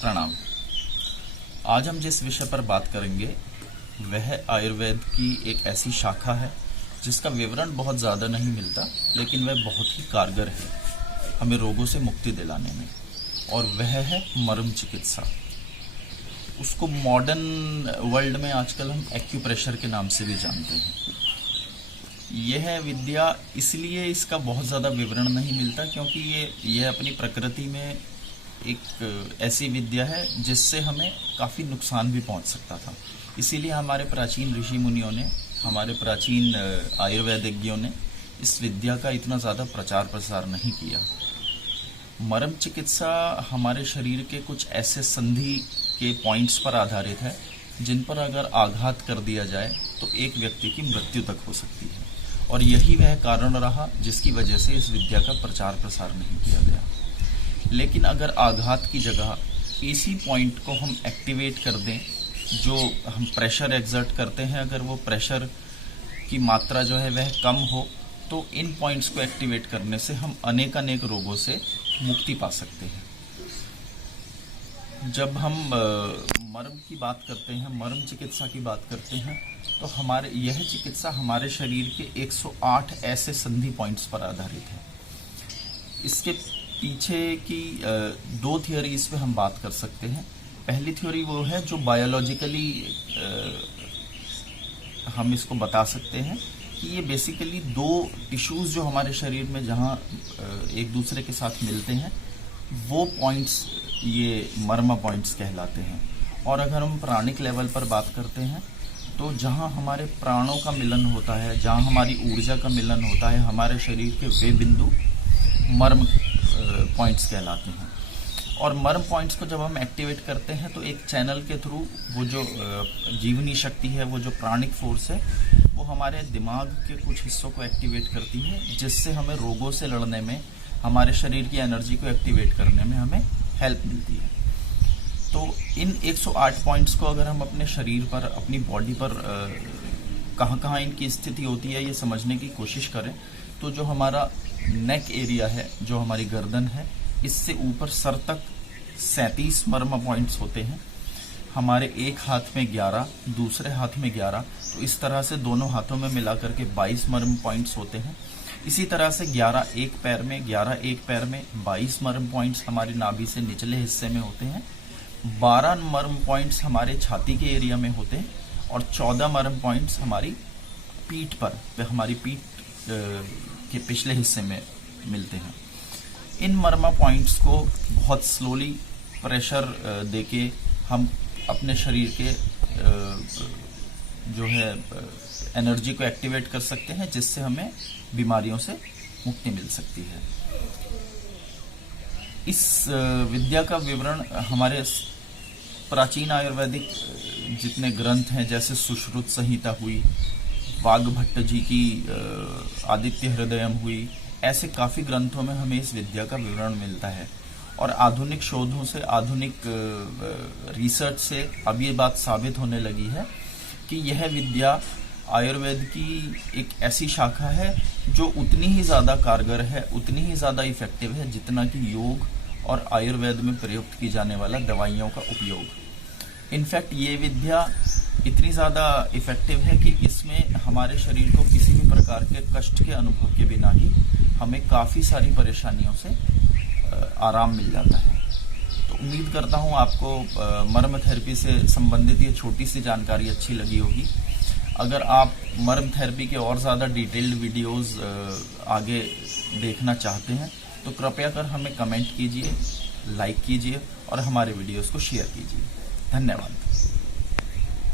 प्रणाम। आज हम जिस विषय पर बात करेंगे वह आयुर्वेद की एक ऐसी शाखा है जिसका विवरण बहुत ज़्यादा नहीं मिलता, लेकिन वह बहुत ही कारगर है हमें रोगों से मुक्ति दिलाने में, और वह है मर्म चिकित्सा। उसको मॉडर्न वर्ल्ड में आजकल हम एक्यूप्रेशर के नाम से भी जानते हैं। यह विद्या इसलिए इसका बहुत ज़्यादा विवरण नहीं मिलता क्योंकि यह अपनी प्रकृति में एक ऐसी विद्या है जिससे हमें काफ़ी नुकसान भी पहुंच सकता था। इसीलिए हमारे प्राचीन ऋषि मुनियों ने, हमारे प्राचीन आयुर्वेदिज्ञों ने इस विद्या का इतना ज़्यादा प्रचार प्रसार नहीं किया। मर्म चिकित्सा हमारे शरीर के कुछ ऐसे संधि के पॉइंट्स पर आधारित है जिन पर अगर आघात कर दिया जाए तो एक व्यक्ति की मृत्यु तक हो सकती है, और यही वह कारण रहा जिसकी वजह से इस विद्या का प्रचार प्रसार नहीं किया गया। लेकिन अगर आघात की जगह इसी पॉइंट को हम एक्टिवेट कर दें, जो हम प्रेशर एक्सर्ट करते हैं, अगर वो प्रेशर की मात्रा जो है वह कम हो, तो इन पॉइंट्स को एक्टिवेट करने से हम अनेक रोगों से मुक्ति पा सकते हैं। जब हम मर्म की बात करते हैं, मर्म चिकित्सा की बात करते हैं, तो यह चिकित्सा हमारे शरीर के 108 ऐसे संधि पॉइंट्स पर आधारित है। इसके पीछे की दो थियोरीज पे हम बात कर सकते हैं। पहली थ्योरी वो है जो बायोलॉजिकली हम इसको बता सकते हैं कि ये बेसिकली दो टिश्यूज जो हमारे शरीर में जहाँ एक दूसरे के साथ मिलते हैं, वो पॉइंट्स ये मर्म पॉइंट्स कहलाते हैं। और अगर हम प्राणिक लेवल पर बात करते हैं तो जहाँ हमारे प्राणों का मिलन होता है, जहाँ हमारी ऊर्जा का मिलन होता है, हमारे शरीर के वे बिंदु मर्म पॉइंट्स कहलाते हैं। और मर्म पॉइंट्स को जब हम एक्टिवेट करते हैं तो एक चैनल के थ्रू वो जो जीवनी शक्ति है, वो जो प्राणिक फोर्स है, वो हमारे दिमाग के कुछ हिस्सों को एक्टिवेट करती है, जिससे हमें रोगों से लड़ने में, हमारे शरीर की एनर्जी को एक्टिवेट करने में हमें हेल्प मिलती है। तो इन 108 पॉइंट्स को अगर हम अपने शरीर पर, अपनी बॉडी पर कहाँ इनकी स्थिति होती है ये समझने की कोशिश करें, तो जो हमारा नेक एरिया है, जो हमारी गर्दन है, इससे ऊपर सर तक 37 मर्म पॉइंट्स होते हैं। हमारे एक हाथ में 11, दूसरे हाथ में 11, तो इस तरह से दोनों हाथों में मिलाकर के 22 मर्म पॉइंट्स होते हैं। इसी तरह से 11 एक पैर में, 11 एक पैर में, 22 मर्म पॉइंट्स हमारी नाभि से निचले हिस्से में होते हैं, 12 मर्म पॉइंट्स हमारे छाती के एरिया में होते हैं, और 14 मर्म पॉइंट्स हमारी पीठ पर, हमारी पीठ के पिछले हिस्से में मिलते हैं। इन मर्मा पॉइंट्स को बहुत स्लोली प्रेशर देके हम अपने शरीर के जो है एनर्जी को एक्टिवेट कर सकते हैं, जिससे हमें बीमारियों से मुक्ति मिल सकती है। इस विद्या का विवरण हमारे प्राचीन आयुर्वेदिक जितने ग्रंथ हैं, जैसे सुश्रुत संहिता हुई, वाग्भट्ट जी की आदित्य हृदयम हुई, ऐसे काफ़ी ग्रंथों में हमें इस विद्या का विवरण मिलता है। और आधुनिक शोधों से, आधुनिक रिसर्च से अब ये बात साबित होने लगी है कि यह विद्या आयुर्वेद की एक ऐसी शाखा है जो उतनी ही ज़्यादा कारगर है, उतनी ही ज़्यादा इफेक्टिव है जितना कि योग और आयुर्वेद में प्रयुक्त की जाने वाला दवाइयों का उपयोग। इनफैक्ट ये विद्या इतनी ज़्यादा इफेक्टिव है कि इसमें हमारे शरीर को किसी भी प्रकार के कष्ट के अनुभव के बिना ही हमें काफ़ी सारी परेशानियों से आराम मिल जाता है। तो उम्मीद करता हूँ आपको मर्म थेरेपी से संबंधित ये छोटी सी जानकारी अच्छी लगी होगी। अगर आप मर्म थेरेपी के और ज़्यादा डिटेल्ड वीडियोस आगे देखना चाहते हैं तो कृपया कर हमें कमेंट कीजिए, लाइक कीजिए और हमारे वीडियोस को शेयर कीजिए। धन्यवाद।